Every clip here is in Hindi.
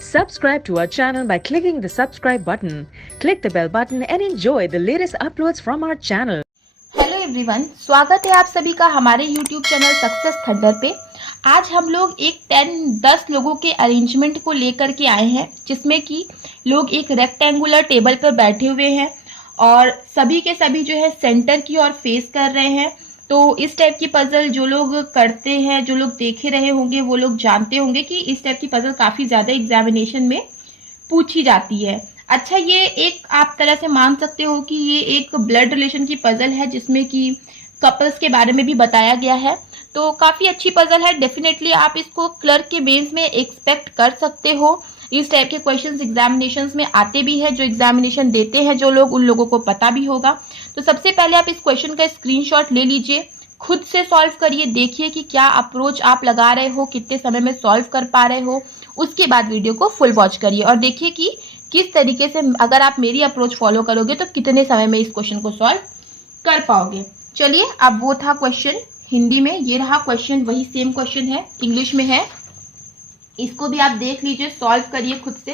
Subscribe to our channel by clicking the subscribe button. Click the bell button and enjoy the latest uploads from our channel. Hello everyone, स्वागत है आप सभी का हमारे यूट्यूब चैनल सक्सेस थंडर पे। आज हम लोग एक 10 लोगों के अरेंजमेंट को लेकर के आए हैं, जिसमें कि लोग एक रेक्टेंगुलर टेबल पर बैठे हुए हैं और सभी के सभी जो है सेंटर की ओर फेस कर रहे हैं। तो इस टाइप की पजल जो लोग करते हैं, जो लोग देखे रहे होंगे, वो लोग जानते होंगे कि इस टाइप की पजल काफ़ी ज़्यादा एग्जामिनेशन में पूछी जाती है। अच्छा, ये एक आप तरह से मान सकते हो कि ये एक ब्लड रिलेशन की पजल है, जिसमें कि कपल्स के बारे में भी बताया गया है। तो काफ़ी अच्छी पजल है, डेफिनेटली आप इसको क्लर्क के बेस में एक्सपेक्ट कर सकते हो। इस टाइप के क्वेश्चंस एग्जामिनेशंस में आते भी है, जो एग्जामिनेशन देते हैं जो लोग, उन लोगों को पता भी होगा। तो सबसे पहले आप इस क्वेश्चन का स्क्रीनशॉट ले लीजिए, खुद से सॉल्व करिए, देखिए कि क्या अप्रोच आप लगा रहे हो, कितने समय में सॉल्व कर पा रहे हो। उसके बाद वीडियो को फुल वॉच करिए और देखिए कि किस तरीके से अगर आप मेरी अप्रोच फॉलो करोगे तो कितने समय में इस क्वेश्चन को सॉल्व कर पाओगे। चलिए, अब वो था क्वेश्चन हिंदी में, ये रहा क्वेश्चन, वही सेम क्वेश्चन है, इंग्लिश में है। इसको भी आप देख लीजिए, सॉल्व करिए खुद से।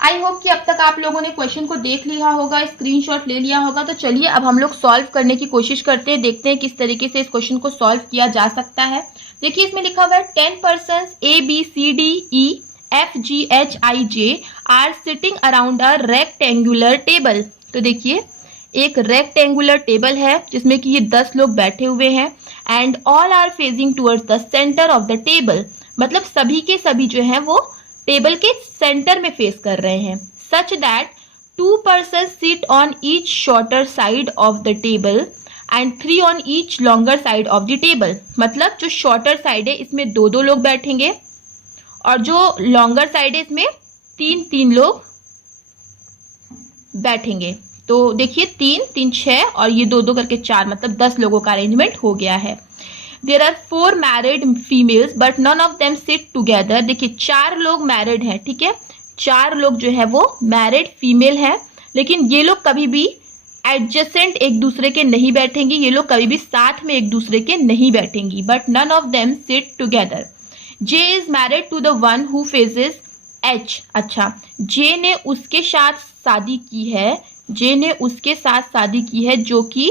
आई होप कि अब तक आप लोगों ने क्वेश्चन को देख लिया होगा, स्क्रीनशॉट ले लिया होगा। तो चलिए अब हम लोग सॉल्व करने की कोशिश करते हैं, देखते हैं किस तरीके से इस क्वेश्चन को सॉल्व किया जा सकता है। देखिए, इसमें लिखा हुआ है 10 persons A B C D E F G H I J are sitting around a rectangular table। तो देखिए, एक रेक्टेंगुलर टेबल है जिसमें कि ये 10 लोग बैठे हुए हैं and all are facing towards the centre of the table. मतलब सभी के सभी जो है वो टेबल के सेंटर में फेस कर रहे हैं। Such that 2 persons sit on each shorter side of the table and 3 on each longer side of the table। मतलब जो शॉर्टर साइड है इसमें 2 लोग बैठेंगे और जो लॉन्गर साइड है इसमें 3 लोग बैठेंगे। तो देखिए, 3 6 और ये 2 करके 4, मतलब 10 लोगों का अरेंजमेंट हो गया है। There are 4 married females but none of them sit together. देखिए, 4 लोग मैरिड हैं, ठीक है, 4 लोग जो है वो मैरिड फीमेल है, लेकिन ये लोग कभी भी एडजेसेंट एक दूसरे के नहीं बैठेंगी, ये लोग कभी भी साथ में एक दूसरे के नहीं बैठेंगी। But none of them sit together. J is married to the one who faces H. अच्छा, जे ने उसके साथ शादी की है, जे ने उसके साथ शादी की है जो कि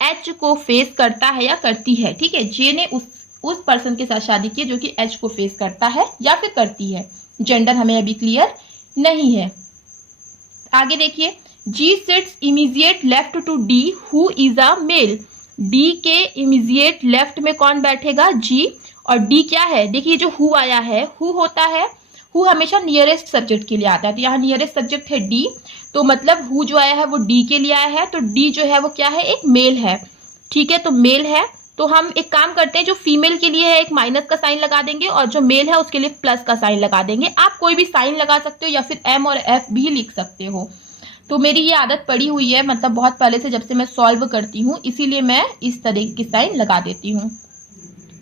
एच को फेस करता है या करती है। ठीक है, जे ने उस पर्सन के साथ शादी की है जो कि एच को फेस करता है या फिर करती है। जेंडर हमें अभी क्लियर नहीं है। आगे देखिए, G sits immediate left to D who is a male. D के इमीडिएट लेफ्ट में कौन बैठेगा? जी। और डी क्या है? देखिए, जो हु आया है, हु होता है, हु हमेशा नियरेस्ट सब्जेक्ट के लिए आता है, तो यहाँ नियरेस्ट सब्जेक्ट है डी, तो मतलब हु जो आया है वो डी के लिए आया है, तो डी जो है वो क्या है? एक मेल है। ठीक है, तो मेल है, तो हम एक काम करते हैं, जो फीमेल के लिए है एक माइनस का साइन लगा देंगे और जो मेल है उसके लिए प्लस का साइन लगा देंगे। आप कोई भी साइन लगा सकते हो या फिर एम और एफ भी लिख सकते हो। तो मेरी ये आदत पड़ी हुई है, मतलब बहुत पहले से, जब से मैं सॉल्व करती हूँ, इसीलिए मैं इस तरह की साइन लगा देती हूँ।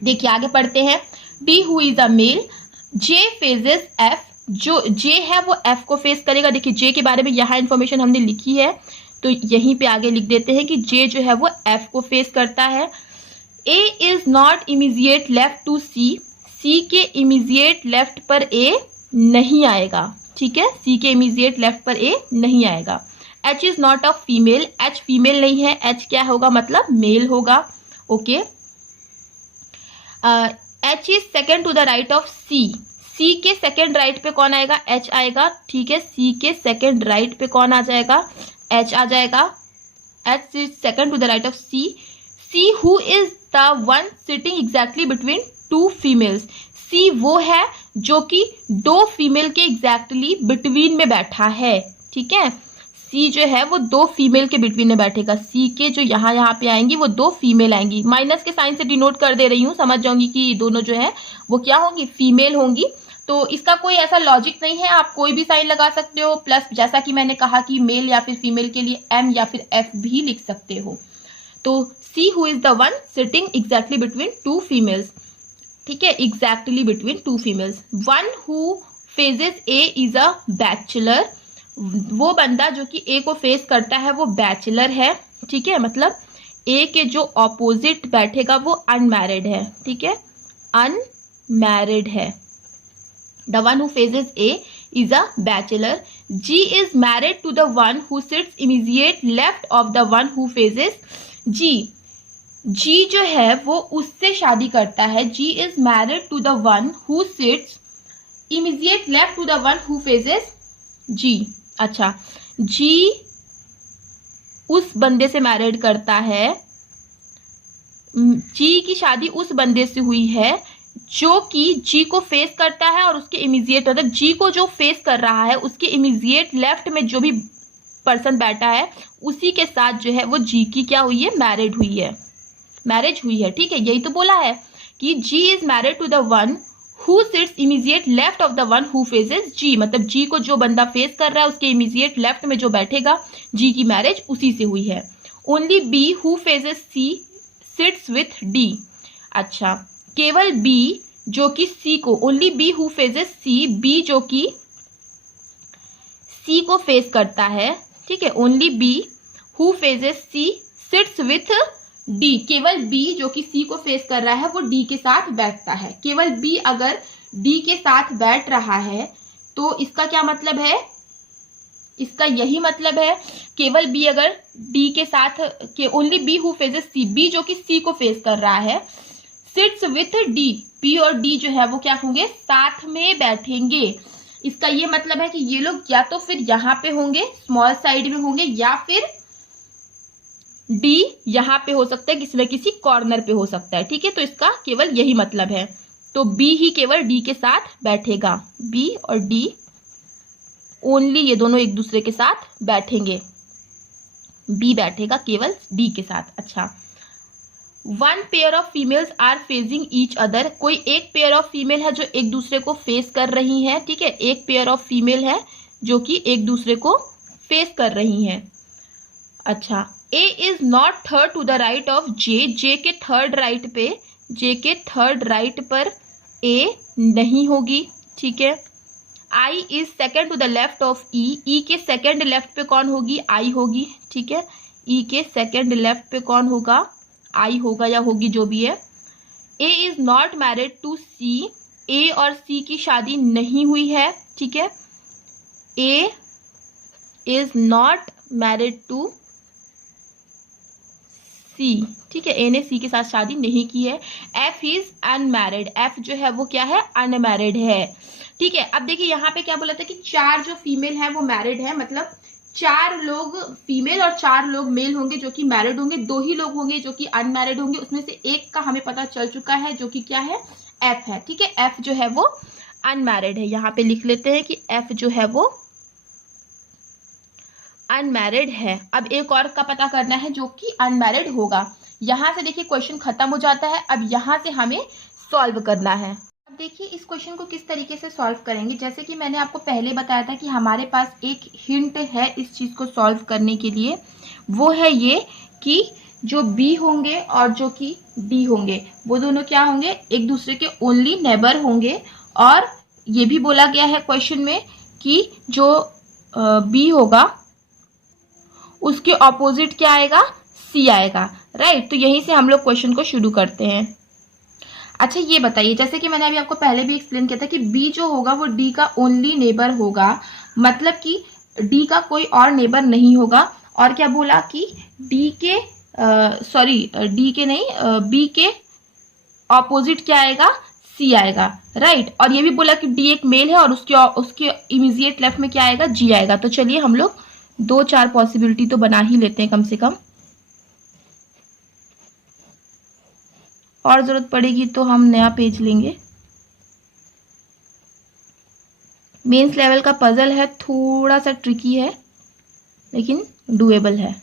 देखिए, आगे पढ़ते हैं। D who is a male, J faces F. जो जे है वो एफ को फेस करेगा। देखिए, जे के बारे में यहाँ इंफॉर्मेशन हमने लिखी है, तो यहीं पे आगे लिख देते हैं कि जे जो है वो एफ को फेस करता है। A is not immediate left to C. C के इमीडिएट लेफ्ट पर ए नहीं आएगा। ठीक है, सी के इमीडिएट लेफ्ट पर ए नहीं आएगा। H is not a female. H female नहीं है, एच क्या होगा? मतलब मेल होगा। Okay. H is second to the right of C. C के सेकेंड राइट पे कौन आएगा? एच आएगा। ठीक है, सी के सेकेंड राइट पे कौन आ जाएगा? एच आ जाएगा। H is second to the right of C. C who is the one sitting exactly between 2 females. C वो है जो कि 2 फीमेल के एग्जैक्टली बिटवीन में बैठा है। ठीक है, सी जो है वो 2 फीमेल के बिटवीन में बैठेगा। सी के जो यहाँ पे आएंगी वो 2 फीमेल आएंगी। माइनस के साइन से डिनोट कर दे रही हूँ, समझ जाऊंगी कि दोनों जो है वो क्या होंगी? फीमेल होंगी। तो इसका कोई ऐसा लॉजिक नहीं है, आप कोई भी साइन लगा सकते हो, प्लस जैसा कि मैंने कहा कि मेल या फिर फीमेल के लिए एम या फिर एफ भी लिख सकते हो। तो सी who is the one sitting exactly between 2 females. ठीक है, exactly between 2 females. One who phases A is a bachelor. वो बंदा जो कि ए को फेस करता है वो बैचलर है, ठीक है, मतलब ए के जो ऑपोजिट बैठेगा वो अनमैरिड है, ठीक है, अनमैरिड है। The one who faces A is a bachelor. G is married to the one who sits immediate left of the one who faces G. G जो है वो उससे शादी करता है। G is married to the one who sits immediate left to the one who faces G. अच्छा, जी उस बंदे से मैरिड करता है, जी की शादी उस बंदे से हुई है जो कि जी को फेस करता है और उसके इमीडिएट, मतलब जी को जो फेस कर रहा है उसके इमीडिएट लेफ्ट में जो भी पर्सन बैठा है उसी के साथ जो है वो जी की क्या हुई है, मैरिड हुई है, मैरिज हुई है, ठीक है। यही तो बोला है कि G is married to the one who sits immediate left of the one who faces G, मतलब जी को जो बंदा फेस कर रहा है उसके इमीडिएट लेफ्ट में जो बैठेगा जी की मैरिज उसी से हुई है। Only B who faces C sits with D. अच्छा, केवल बी जो कि सी को, only B who faces C, B जो कि सी को फेस करता है, ठीक है, only B who faces C sits with D. केवल बी जो कि सी को फेस कर रहा है वो डी के साथ बैठता है। केवल बी अगर डी के साथ बैठ रहा है तो इसका क्या मतलब है, इसका यही मतलब है केवल बी अगर डी के साथ, के only B who faces C, B जो कि सी को फेस कर रहा है, सिट्स विथ डी, पी और डी जो है वो क्या होंगे, साथ में बैठेंगे। इसका ये मतलब है कि ये लोग या तो फिर यहाँ पे होंगे, स्मॉल साइड में होंगे, या फिर डी यहाँ पे हो सकता है, किसी न किसी कॉर्नर पे हो सकता है, ठीक है। तो इसका केवल यही मतलब है। तो बी ही केवल डी के साथ बैठेगा, बी और डी ओनली ये दोनों एक दूसरे के साथ बैठेंगे, बी बैठेगा केवल डी के साथ। अच्छा, one pair of females are facing each other. कोई एक पेयर ऑफ फीमेल है जो एक दूसरे को फेस कर रही है, ठीक है, एक पेयर ऑफ फीमेल है जो कि एक दूसरे को फेस कर रही हैं। अच्छा, A is not third to the right of J, J के थर्ड राइट पे, जे के थर्ड राइट पर ए नहीं होगी, ठीक है। I is second to the left of E, E के सेकेंड लेफ्ट पे कौन होगी, आई होगी, ठीक है, ई के सेकेंड लेफ्ट पे कौन होगा, आई होगा या होगी, जो भी है। A is not married to सी, ए और सी की शादी नहीं हुई है, ठीक है, A is not married to सी, ठीक है, ए ने सी के साथ शादी नहीं की है। एफ इज अनमैरिड, एफ जो है वो क्या है, अनमैरिड है, ठीक है। अब देखिए यहाँ पे क्या बोला था कि 4 जो फीमेल है वो मैरिड है, मतलब 4 लोग फीमेल और 4 लोग मेल होंगे जो कि मैरिड होंगे, 2 ही लोग होंगे जो कि अनमैरिड होंगे। उसमें से एक का हमें पता चल चुका है जो कि क्या है, एफ है, ठीक है, एफ जो है वो अनमैरिड है। यहाँ पे लिख लेते हैं कि एफ जो है वो अनमैरिड है। अब एक और का पता करना है जो कि अनमैरिड होगा। यहाँ से देखिए क्वेश्चन खत्म हो जाता है। अब यहाँ से हमें सॉल्व करना है। अब देखिए इस क्वेश्चन को किस तरीके से सॉल्व करेंगे। जैसे कि मैंने आपको पहले बताया था कि हमारे पास एक हिंट है इस चीज़ को सॉल्व करने के लिए, वो है ये कि जो बी होंगे और जो कि डी होंगे वो दोनों क्या होंगे, एक दूसरे के ओनली नेबर होंगे। और ये भी बोला गया है क्वेश्चन में कि जो बी होगा उसके ऑपोजिट क्या आएगा, सी आएगा, राइट। तो यहीं से हम लोग क्वेश्चन को शुरू करते हैं। अच्छा ये बताइए, जैसे कि मैंने अभी आपको पहले भी एक्सप्लेन किया था कि बी जो होगा वो डी का ओनली नेबर होगा, मतलब कि डी का कोई और नेबर नहीं होगा। और क्या बोला कि डी के डी के नहीं, बी के ऑपोजिट क्या आएगा, सी आएगा, राइट। और ये भी बोला कि डी एक मेल है और उसके इमीडिएट लेफ्ट में क्या आएगा, जी आएगा। तो चलिए हम लोग 2-4 पॉसिबिलिटी तो बना ही लेते हैं कम से कम, और जरूरत पड़ेगी तो हम नया पेज लेंगे। मेंस लेवल का पजल है, थोड़ा सा ट्रिकी है लेकिन डुएबल है।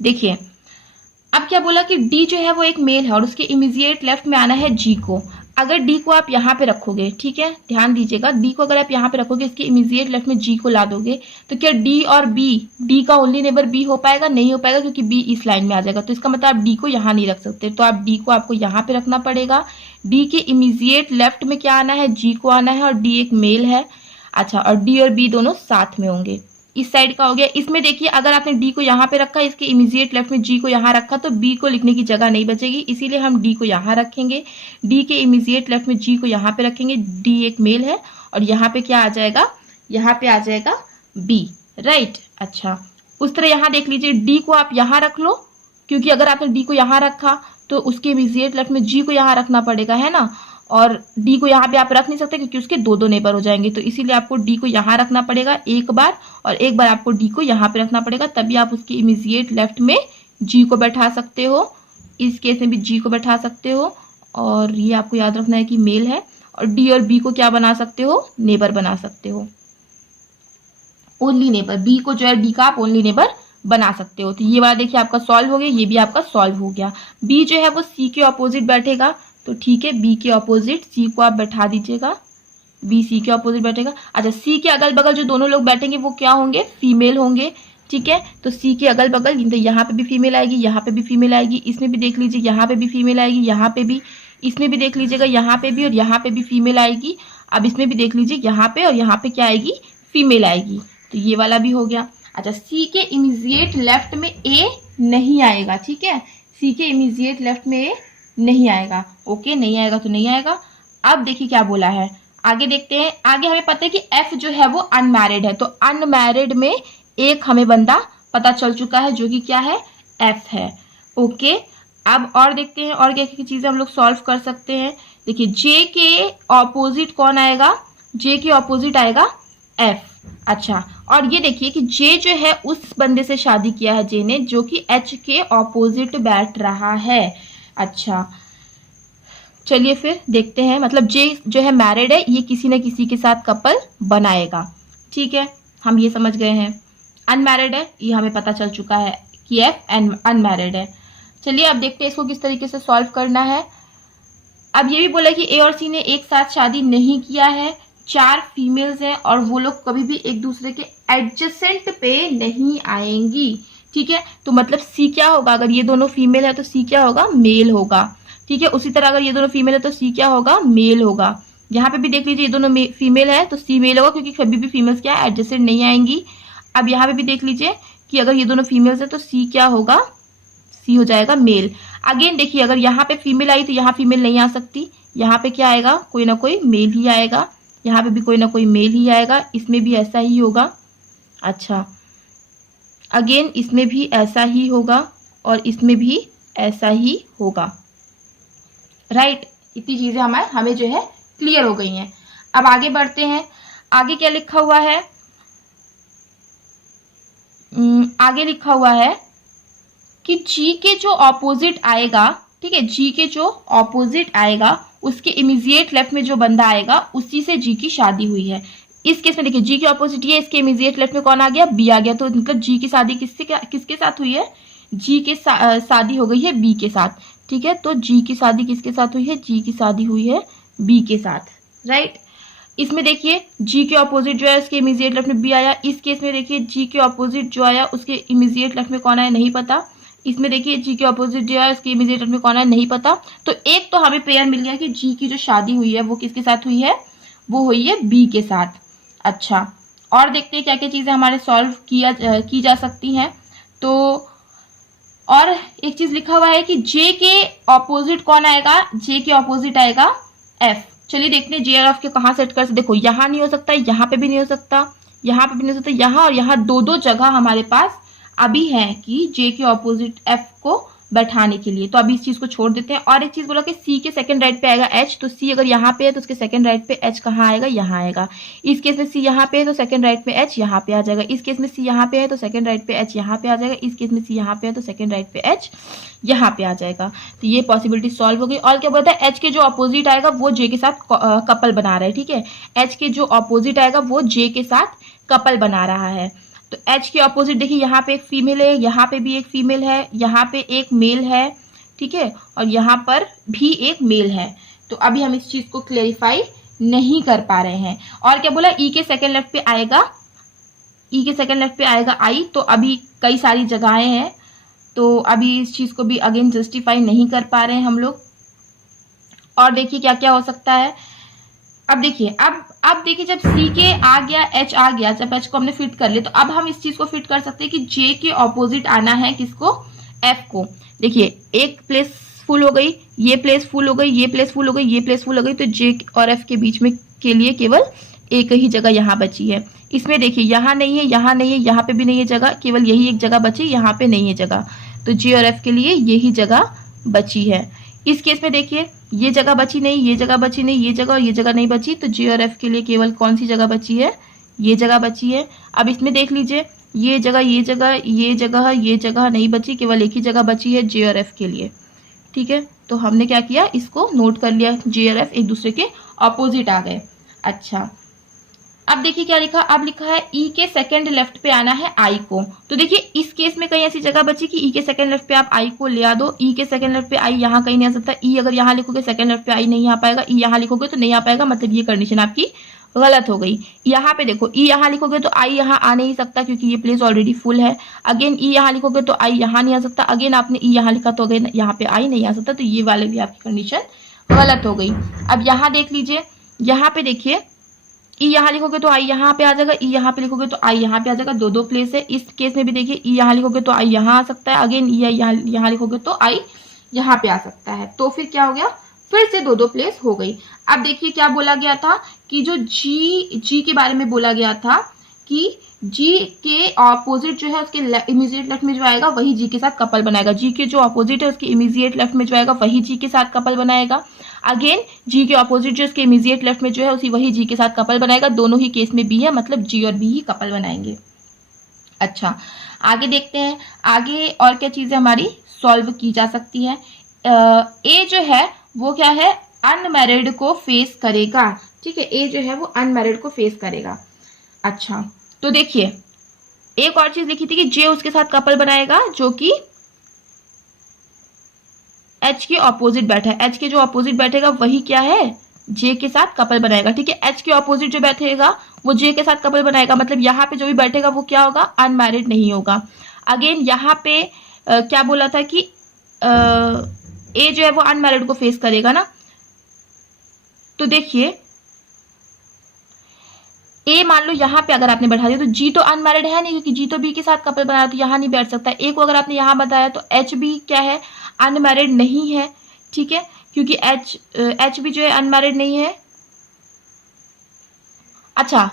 देखिए अब क्या बोला कि डी जो है वो एक मेल है और उसके इमीडिएट लेफ्ट में आना है जी को। अगर डी को आप यहाँ पे रखोगे, ठीक है, ध्यान दीजिएगा, डी को अगर आप यहाँ पे रखोगे, इसके इमीडिएट लेफ्ट में जी को ला दोगे, तो क्या डी और बी, डी का ओनली नेबर बी हो पाएगा? नहीं हो पाएगा, क्योंकि बी इस लाइन में आ जाएगा। तो इसका मतलब आप डी को यहाँ नहीं रख सकते, तो आप डी को आपको यहाँ पे रखना पड़ेगा। डी के इमीडिएट लेफ्ट में क्या आना है? जी को आना है, और डी एक मेल है। अच्छा, और डी और बी दोनों साथ में होंगे। इस साइड का हो गया। इसमें देखिए, अगर आपने डी को यहाँ पे रखा, इसके इमीडिएट लेफ्ट में जी को यहाँ रखा, तो बी को लिखने की जगह नहीं बचेगी, इसीलिए हम डी को यहाँ रखेंगे। डी के इमीडिएट लेफ्ट में जी को यहाँ पे रखेंगे, डी एक मेल है, और यहाँ पे क्या आ जाएगा? यहाँ पे आ जाएगा बी, राइट। अच्छा, उस तरह यहाँ देख लीजिए, डी को आप यहाँ रख लो, क्योंकि अगर आपने डी को यहाँ रखा तो उसके इमीडिएट लेफ्ट में जी को यहाँ रखना पड़ेगा, है ना। और डी को यहाँ पे आप रख नहीं सकते, क्योंकि उसके दो नेबर हो जाएंगे, तो इसीलिए आपको डी को यहाँ रखना पड़ेगा एक बार, और एक बार आपको डी को यहाँ पे रखना पड़ेगा, तभी आप उसके इमीडिएट लेफ्ट में जी को बैठा सकते हो। इस केस में भी जी को बैठा सकते हो, और ये आपको याद रखना है कि मेल है। और डी और बी को क्या बना सकते हो? नेबर बना सकते हो, ओनली नेबर। बी को जो है डी का आप ओनली नेबर बना सकते हो। तो ये वाला देखिए आपका सॉल्व हो गया, ये भी आपका सॉल्व हो गया। बी जो है वो सी के ऑपोजिट बैठेगा, तो ठीक है, बी के ऑपोजिट सी को आप बैठा दीजिएगा, बी सी के ऑपोजिट बैठेगा। अच्छा, सी के अगल बगल जो दोनों लोग बैठेंगे वो क्या होंगे? फीमेल होंगे, ठीक है। तो सी के अगल बगल यहाँ पे भी फीमेल आएगी, यहाँ पे भी फीमेल आएगी, इसमें भी देख लीजिए यहाँ पे भी फीमेल आएगी, यहाँ पे भी, इसमें भी देख लीजिएगा यहाँ पे भी, और यहाँ पे भी फीमेल आएगी। अब इसमें भी देख लीजिए यहाँ पे और यहाँ पे क्या आएगी? फीमेल आएगी। तो ये वाला भी हो गया। अच्छा, सी के इमीडिएट लेफ्ट में ए नहीं आएगा, ठीक है, सी के इमीडिएट लेफ्ट में ए नहीं आएगा। ओके, नहीं आएगा तो नहीं आएगा। अब देखिए क्या बोला है, आगे देखते हैं। आगे हमें पता है कि एफ जो है वो अनमैरिड है, तो अनमैरिड में एक हमें बंदा पता चल चुका है, जो कि क्या है? एफ है। ओके, अब और देखते हैं और क्या क्या चीजें हम लोग सॉल्व कर सकते हैं। देखिए, जे के ऑपोजिट कौन आएगा? जे के ऑपोजिट आएगा एफ। अच्छा, और ये देखिए कि जे जो है उस बंदे से शादी किया है जे ने, जो कि एच के ऑपोजिट बैठ रहा है। अच्छा, चलिए फिर देखते हैं, मतलब जे जो है मैरिड है, ये किसी न किसी के साथ कपल बनाएगा, ठीक है, हम ये समझ गए हैं। अनमैरिड है, ये हमें पता चल चुका है कि एफ अनमैरिड है। चलिए अब देखते हैं इसको किस तरीके से सॉल्व करना है। अब ये भी बोला कि ए और सी ने एक साथ शादी नहीं किया है, 4 फीमेल्स हैं, और वो लोग कभी भी एक दूसरे के एडजेसेंट पे नहीं आएंगी, ठीक है। तो मतलब सी क्या होगा? अगर ये दोनों फीमेल है तो सी क्या होगा? मेल होगा, ठीक है। उसी तरह अगर ये दोनों फीमेल है तो सी क्या होगा? मेल होगा। यहाँ पे भी देख लीजिए, ये दोनों फीमेल है तो सी मेल होगा, क्योंकि कभी भी फीमेल्स क्या एडजेसेंट नहीं आएंगी। अब यहाँ पे भी देख लीजिए कि अगर ये दोनों फीमेल्स है तो सी क्या होगा? सी हो जाएगा मेल। अगेन देखिए, अगर यहाँ पे फीमेल आई तो यहाँ फीमेल नहीं आ सकती, यहाँ पे क्या आएगा? कोई ना कोई मेल ही आएगा, यहाँ पे भी कोई ना कोई मेल ही आएगा, इसमें भी ऐसा ही होगा। अच्छा, अगेन इसमें भी ऐसा ही होगा, और इसमें भी ऐसा ही होगा, राइट। इतनी चीजें हमें जो है क्लियर हो गई हैं। अब आगे बढ़ते हैं। आगे क्या लिखा हुआ है? आगे लिखा हुआ है कि जी के जो ऑपोजिट आएगा, ठीक है, जी के जो ऑपोजिट आएगा उसके इमीडिएट लेफ्ट में जो बंदा आएगा उसी से जी की शादी हुई है। इस केस में देखिए, जी के ऑपोजिट ये, इसके इमीडिएट लेफ्ट में कौन आ गया? बी आ गया। तो मतलब जी की शादी किसके साथ हुई है? जी के शादी हो गई है बी के साथ, ठीक है। तो जी की शादी किसके साथ हुई है? जी की शादी हुई है बी के साथ, राइट। इसमें देखिए, जी के ऑपोजिट जो है उसके इमीडिएट लेफ्ट में बी आया। इस केस में देखिए, जी के ऑपोजिट जो आया उसके इमीडिएट लेफ्ट में कौन आया? नहीं पता। इसमें देखिए, जी के ऑपोजिट जो है उसके इमीडिएट लेफ्ट में कौन आया? नहीं पता। तो एक तो हमें पेयर मिल गया कि जी की जो शादी हुई है वो किसके साथ हुई है? वो हुई है बी के साथ। अच्छा, और देखते हैं क्या क्या चीजें हमारे सॉल्व की जा सकती हैं। तो और एक चीज लिखा हुआ है कि जे के ऑपोजिट कौन आएगा? जे के ऑपोजिट आएगा एफ। चलिए देखते हैं जे और एफ के कहाँ सेट कर सकते। देखो, यहाँ नहीं हो सकता, यहाँ पे भी नहीं हो सकता, यहाँ पे भी नहीं हो सकता, यहाँ और यहाँ दो जगह हमारे पास अभी है कि जे के ऑपोजिट एफ को बैठाने के लिए। तो अभी इस चीज को छोड़ देते हैं। और एक चीज बोला कि सी के सेकंड राइट पे आएगा एच, तो सी अगर यहाँ पे है तो उसके सेकंड राइट पे एच कहाँ आएगा? यहाँ आएगा। इस केस में सी यहाँ पे है तो सेकंड राइट पे एच यहाँ पे आ जाएगा। इस केस में सी यहाँ पे है तो सेकंड राइट पे एच यहाँ पे आ जाएगा। इस केस में सी यहाँ पे है तो सेकंड राइट पे एच यहाँ पे आ जाएगा। तो ये पॉसिबिलिटी सॉल्व हो गई। और क्या बोलता है? एच के जो अपोजिट आएगा वो जे के साथ कपल बना रहा है, ठीक है। एच के जो अपोजिट आएगा वो जे के साथ कपल बना रहा है। तो एच के ऑपोजिट देखिए, यहाँ पे एक फीमेल है, यहाँ पे भी एक फीमेल है, यहाँ पे एक मेल है, ठीक है, और यहाँ पर भी एक मेल है। तो अभी हम इस चीज को क्लेरिफाई नहीं कर पा रहे हैं। और क्या बोला, ई के सेकंड लेफ्ट पे आएगा, ई के सेकंड लेफ्ट पे आएगा आई, तो अभी कई सारी जगहें हैं, तो अभी इस चीज को भी अगेन जस्टिफाई नहीं कर पा रहे हैं हम लोग। और देखिए क्या क्या हो सकता है। अब देखिए, अब देखिए जब सी के आ गया, एच आ गया, जब एच को हमने फिट कर लिया, तो अब हम इस चीज को फिट कर सकते हैं कि जे के ऑपोजिट आना है किसको, एफ को। देखिए एक प्लेस फुल हो गई, ये प्लेस फुल हो गई, ये प्लेस फुल हो गई, ये प्लेस फुल हो गई, तो जे और एफ के बीच में के लिए केवल एक ही जगह यहाँ बची है। इसमें देखिए यहाँ नहीं है, यहाँ नहीं है, यहाँ पे भी नहीं है जगह, केवल यही एक जगह बची, यहाँ पे नहीं है जगह, तो जे और एफ के लिए यही जगह बची है। इस केस में देखिए ये जगह बची नहीं, ये जगह बची नहीं, ये जगह और ये जगह नहीं बची, तो जे और एफ के लिए केवल कौन सी जगह बची है, ये जगह बची है। अब इसमें देख लीजिए ये जगह, ये जगह, ये जगह, ये जगह नहीं बची, केवल एक ही जगह बची है जे और एफ के लिए। ठीक है, तो हमने क्या किया, इसको नोट कर लिया, जे और एफ एक दूसरे के ऑपोजिट आ गए। अच्छा, अब देखिए क्या लिखा, अब लिखा है ई के सेकंड लेफ्ट पे आना है आई को। तो देखिए इस केस में कहीं ऐसी जगह बची कि ई के सेकंड लेफ्ट पे आप आई को ले आ दो। ई के सेकंड लेफ्ट पे आई यहाँ कहीं नहीं आ सकता, ई अगर यहाँ लिखोगे सेकंड लेफ्ट पे आई नहीं आ पाएगा, ई यहाँ लिखोगे तो नहीं आ पाएगा, मतलब ये कंडीशन आपकी गलत हो गई। यहाँ पे देखो ई यहाँ लिखोगे तो आई यहाँ आ नहीं सकता क्योंकि ये प्लेस ऑलरेडी फुल है। अगेन ई यहाँ लिखोगे तो आई यहाँ नहीं आ सकता, अगेन आपने ई यहाँ लिखा तो अगेन यहाँ पे आई नहीं आ सकता, तो ये वाले भी आपकी कंडीशन गलत हो गई। अब यहाँ देख लीजिए, यहाँ पे देखिए ई यहाँ लिखोगे तो आई यहाँ पे आ जाएगा, ई यहाँ पे लिखोगे तो आई यहाँ पे आ जाएगा, दो प्लेस है। इस केस में भी देखिए ई यहाँ लिखोगे तो आई यहाँ आ सकता है, अगेन ई यहाँ लिखोगे तो आई यहाँ पे आ सकता है, तो फिर क्या हो गया, फिर से दो प्लेस हो गई। अब देखिए क्या बोला गया था कि जो जी के बारे में बोला गया था कि जी के ऑपोजिट जो है उसके इमीडिएट लेफ्ट में जो आएगा वही जी के साथ कपल बनाएगा, जी के जो ऑपोजिट है उसके इमीडिएट लेफ्ट में जो आएगा वही जी के साथ कपल बनाएगा। अगेन जी के ऑपोजिट जो उसके इमीडिएट लेफ्ट में जो है उसी वही जी के साथ कपल बनाएगा, दोनों ही केस में बी है, मतलब जी और बी ही कपल बनाएंगे। अच्छा, आगे देखते हैं, आगे और क्या चीजें हमारी सॉल्व की जा सकती है। ए जो है वो क्या है, अनमैरिड को फेस करेगा। ठीक है, ए जो है वो अनमैरिड को फेस करेगा। अच्छा, तो देखिए एक और चीज लिखी थी कि जे उसके साथ कपल बनाएगा जो कि एच के ऑपोजिट बैठा है, एच के जो ऑपोजिट बैठेगा वही क्या है, जे के साथ कपल बनाएगा। ठीक है, एच के ऑपोजिट जो बैठेगा वो जे के साथ कपल बनाएगा, मतलब यहाँ पे जो भी बैठेगा वो क्या होगा, अनमैरिड नहीं होगा। अगेन यहाँ पे क्या बोला था कि ए जो है वो अनमैरिड को फेस करेगा ना, तो देखिए ए मान लो यहाँ पे अगर आपने बैठा दिया तो जी तो अनमैरिड है नहीं क्योंकि जी तो बी के साथ कपल बनाया, तो यहाँ नहीं बैठ सकता। ए को अगर आपने यहाँ बताया तो एच भी क्या है, अनमैरिड नहीं है। ठीक है, क्योंकि एच भी जो है अनमैरिड नहीं है। अच्छा,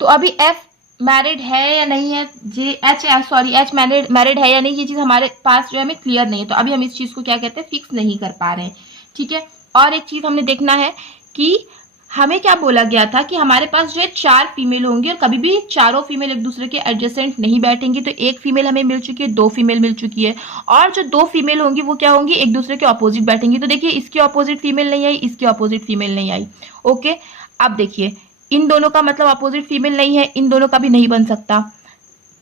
तो अभी एफ मैरिड है या नहीं है, एच मैरिड है या नहीं, ये चीज हमारे पास जो है हमें क्लियर नहीं है, तो अभी हम इस चीज को क्या कहते हैं, फिक्स नहीं कर पा रहे हैं। ठीक है, और एक चीज हमने देखना है कि हमें क्या बोला गया था कि हमारे पास जो है 4 फीमेल होंगी और कभी भी चारों फीमेल एक दूसरे के एडजेसेंट नहीं बैठेंगी, तो एक फीमेल हमें मिल चुकी है, 2 फीमेल मिल चुकी है, और जो 2 फीमेल होंगी वो क्या होंगी, एक दूसरे के ऑपोजिट बैठेंगी। तो देखिए इसकी ऑपोजिट फीमेल नहीं आई, इसकी ऑपोजिट फीमेल नहीं आई। ओके, अब देखिए इन दोनों का मतलब ऑपोजिट फीमेल नहीं है, इन दोनों का भी नहीं बन सकता,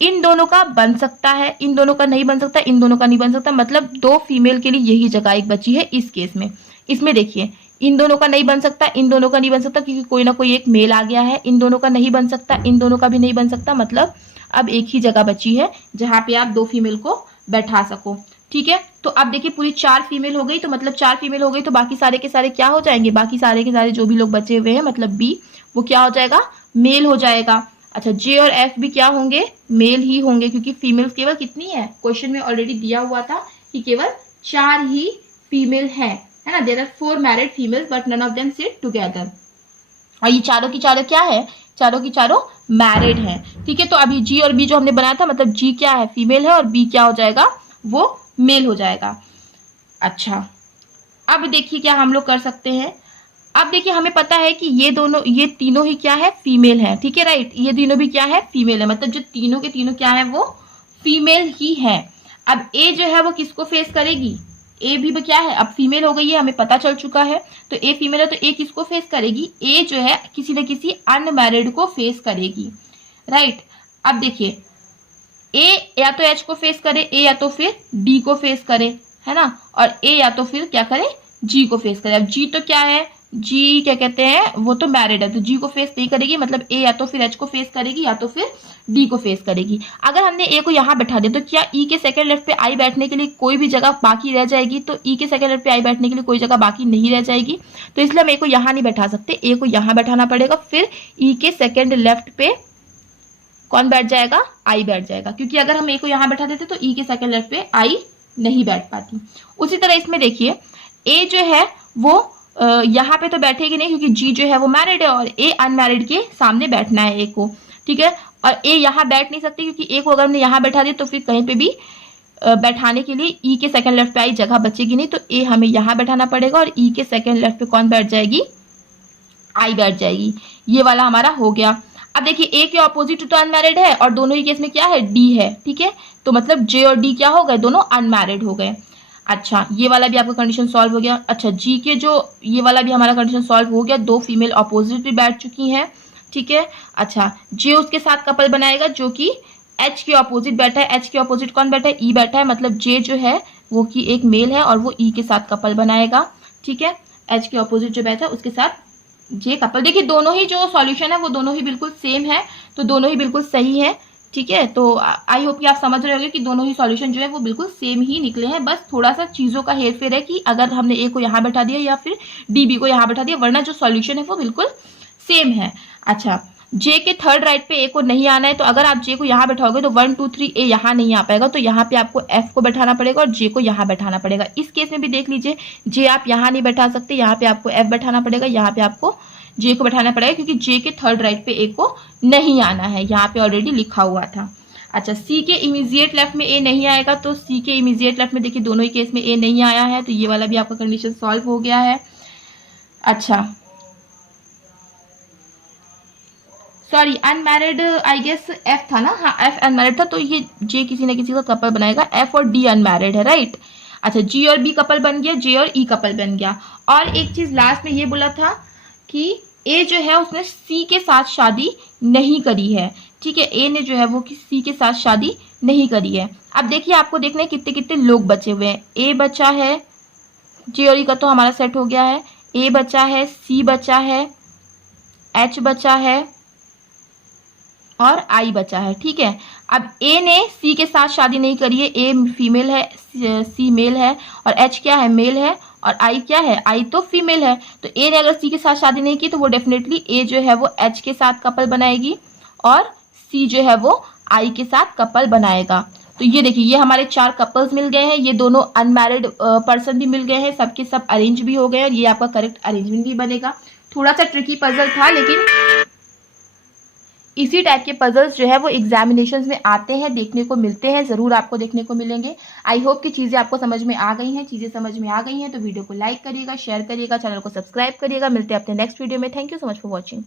इन दोनों का बन सकता है, इन दोनों का नहीं बन सकता, इन दोनों का नहीं बन सकता, मतलब 2 फीमेल के लिए यही जगह एक बची है इस केस में। इसमें देखिए इन दोनों का नहीं बन सकता, इन दोनों का नहीं बन सकता क्योंकि कोई ना कोई एक मेल आ गया है, इन दोनों का नहीं बन सकता, इन दोनों का भी नहीं बन सकता, मतलब अब एक ही जगह बची है जहां पे आप 2 फीमेल को बैठा सको। ठीक है, तो अब देखिए पूरी 4 फीमेल हो गई, तो मतलब 4 फीमेल हो गई तो बाकी सारे के सारे क्या हो जाएंगे, बाकी सारे के सारे जो भी लोग बचे हुए हैं मतलब बी, वो क्या हो जाएगा, मेल हो जाएगा। अच्छा, जे और एफ भी क्या होंगे, मेल ही होंगे क्योंकि फीमेल केवल कितनी है, क्वेश्चन में ऑलरेडी दिया हुआ था कि केवल 4 ही फीमेल है ना। There are 4 married females but none of them sit together, और ये चारों की चारों क्या है, चारों की चारों मैरिड हैं। ठीक है, तो अभी जी और बी जो हमने बनाया था, मतलब जी क्या है, फीमेल है, और बी क्या हो जाएगा, वो मेल हो जाएगा। अच्छा, अब देखिए क्या हम लोग कर सकते हैं। अब देखिए हमें पता है कि ये तीनों ही क्या है, फीमेल है। ठीक है, राइट, ये तीनों भी क्या है, फीमेल है, मतलब जो तीनों के तीनों क्या है, वो फीमेल ही है। अब ए जो है वो किसको फेस करेगी, ए भी क्या है, अब फीमेल हो गई है, हमें पता चल चुका है, तो ए फीमेल है तो ए किसको फेस करेगी, ए जो है किसी न किसी अनमैरिड को फेस करेगी। राइट, अब देखिए ए या तो एच को फेस करे, ए या तो फिर डी को फेस करे, है ना, और ए या तो फिर क्या करे, जी को फेस करे। अब जी तो क्या है, जी क्या कहते हैं, वो तो मैरिड है, तो जी को फेस नहीं करेगी, मतलब ए या तो फिर एच को फेस करेगी या तो फिर डी को फेस करेगी। अगर हमने ए को यहाँ बैठा दिया तो क्या ई के सेकंड लेफ्ट पे आई बैठने के लिए कोई भी जगह बाकी रह जाएगी? तो ई के सेकंड लेफ्ट पे आई बैठने के लिए कोई जगह बाकी नहीं रह जाएगी, तो इसलिए हम ए को यहाँ नहीं बैठा सकते, ए को यहाँ बैठाना पड़ेगा। फिर ई के सेकंड लेफ्ट पे कौन बैठ जाएगा? आई बैठ जाएगा, क्योंकि अगर हम ए को यहाँ बैठा देते तो ई के सेकंड लेफ्ट पे आई नहीं बैठ पाती। उसी तरह इसमें देखिए, ए जो है वो यहाँ पे तो बैठेगी नहीं, क्योंकि जी जो है वो मैरिड है और ए अनमैरिड के सामने बैठना है ए को, ठीक है। और ए यहाँ बैठ नहीं सकती, क्योंकि ए को अगर हमने यहाँ बैठा दिया तो फिर कहीं पे भी बैठाने के लिए ई के सेकंड लेफ्ट पे आई जगह बचेगी नहीं, तो ए हमें यहाँ बैठाना पड़ेगा और ई के सेकंड लेफ्ट पे कौन बैठ जाएगी? आई बैठ जाएगी। ये वाला हमारा हो गया। अब देखिए, ए के ऑपोजिट तो अनमैरिड है और दोनों ही केस में क्या है? डी है, ठीक है। तो मतलब जे और डी क्या हो गए? दोनों अनमैरिड हो गए। अच्छा, ये वाला भी आपका कंडीशन सॉल्व हो गया। अच्छा, जी के जो ये वाला भी हमारा कंडीशन सॉल्व हो गया, दो फीमेल ऑपोजिट भी बैठ चुकी हैं, ठीक है। अच्छा, जे उसके साथ कपल बनाएगा जो कि एच के ऑपोजिट बैठा है। एच के ऑपोजिट कौन बैठा है? ई बैठा है, मतलब जे जो है वो की एक मेल है और वो ई के साथ कपल बनाएगा, ठीक है। एच के ऑपोजिट जो बैठा है उसके साथ जे कपल। देखिए, दोनों ही जो सॉल्यूशन है वो दोनों ही बिल्कुल सेम है, तो दोनों ही बिल्कुल सही है, ठीक है। तो आई होप कि आप समझ रहे होंगे कि दोनों ही सॉल्यूशन जो है वो बिल्कुल सेम ही निकले हैं, बस थोड़ा सा चीजों का हेरफेर है कि अगर हमने ए को यहाँ बैठा दिया या फिर डी बी को यहाँ बैठा दिया, वरना जो सॉल्यूशन है वो बिल्कुल सेम है। अच्छा, जे के थर्ड राइट पे ए को नहीं आना है, तो अगर आप जे को यहाँ बैठाओगे तो 1 2 3 ए यहाँ नहीं आ पाएगा, तो यहाँ पे आपको एफ को बैठाना पड़ेगा और जे को यहाँ बैठाना पड़ेगा। इस केस में भी देख लीजिए, जे आप यहाँ नहीं बैठा सकते, यहाँ पे आपको एफ बैठाना पड़ेगा, यहाँ पे आपको जे को बैठाना पड़ेगा, क्योंकि जे के थर्ड राइट पे ए को नहीं आना है, यहाँ पे ऑलरेडी लिखा हुआ था। अच्छा, सी के इमीजिएट लेफ्ट में ए नहीं आएगा, तो सी के इमीजिएट लेफ्ट में देखिए दोनों ही केस में ए नहीं आया है, तो ये वाला भी आपका कंडीशन सॉल्व हो गया है। अच्छा, sorry, unmarried I guess F था ना, हाँ एफ अनमैरिड था, तो ये जे किसी ना किसी का कपल बनाएगा, एफ और डी अनमैरिड है, राइट। अच्छा, जी और बी कपल बन गया, जे और ई कपल बन गया। और एक चीज लास्ट में ये बोला था कि ए जो है उसने सी के साथ शादी नहीं करी है, ठीक है। ए ने जो है वो सी के साथ शादी नहीं करी है। अब देखिए, आपको देखना है कितने कितने लोग बचे हुए हैं। ए बचा है, जे और ई का तो हमारा सेट हो गया है, ए बचा है, सी बचा है, एच बचा है और आई बचा है, ठीक है। अब ए ने सी के साथ शादी नहीं करी है, ए फीमेल है, सी मेल है और एच क्या है? मेल है, और आई क्या है? आई तो फीमेल है। तो ए ने अगर सी के साथ शादी नहीं की तो वो डेफिनेटली ए जो है वो एच के साथ कपल बनाएगी और सी जो है वो आई के साथ कपल बनाएगा। तो ये देखिए, ये हमारे 4 कपल्स मिल गए हैं, ये दोनों अनमैरिड पर्सन भी मिल गए हैं, सबके सब अरेंज भी हो गए और ये आपका करेक्ट अरेंजमेंट भी बनेगा। थोड़ा सा ट्रिकी पजल था, लेकिन इसी टाइप के पजल्स जो है वो एग्जामिनेशंस में आते हैं, देखने को मिलते हैं, जरूर आपको देखने को मिलेंगे। आई होप कि चीजें आपको समझ में आ गई हैं। चीजें समझ में आ गई हैं तो वीडियो को लाइक करिएगा, शेयर करिएगा, चैनल को सब्सक्राइब करिएगा। मिलते हैं अपने नेक्स्ट वीडियो में। Thank you so much for watching.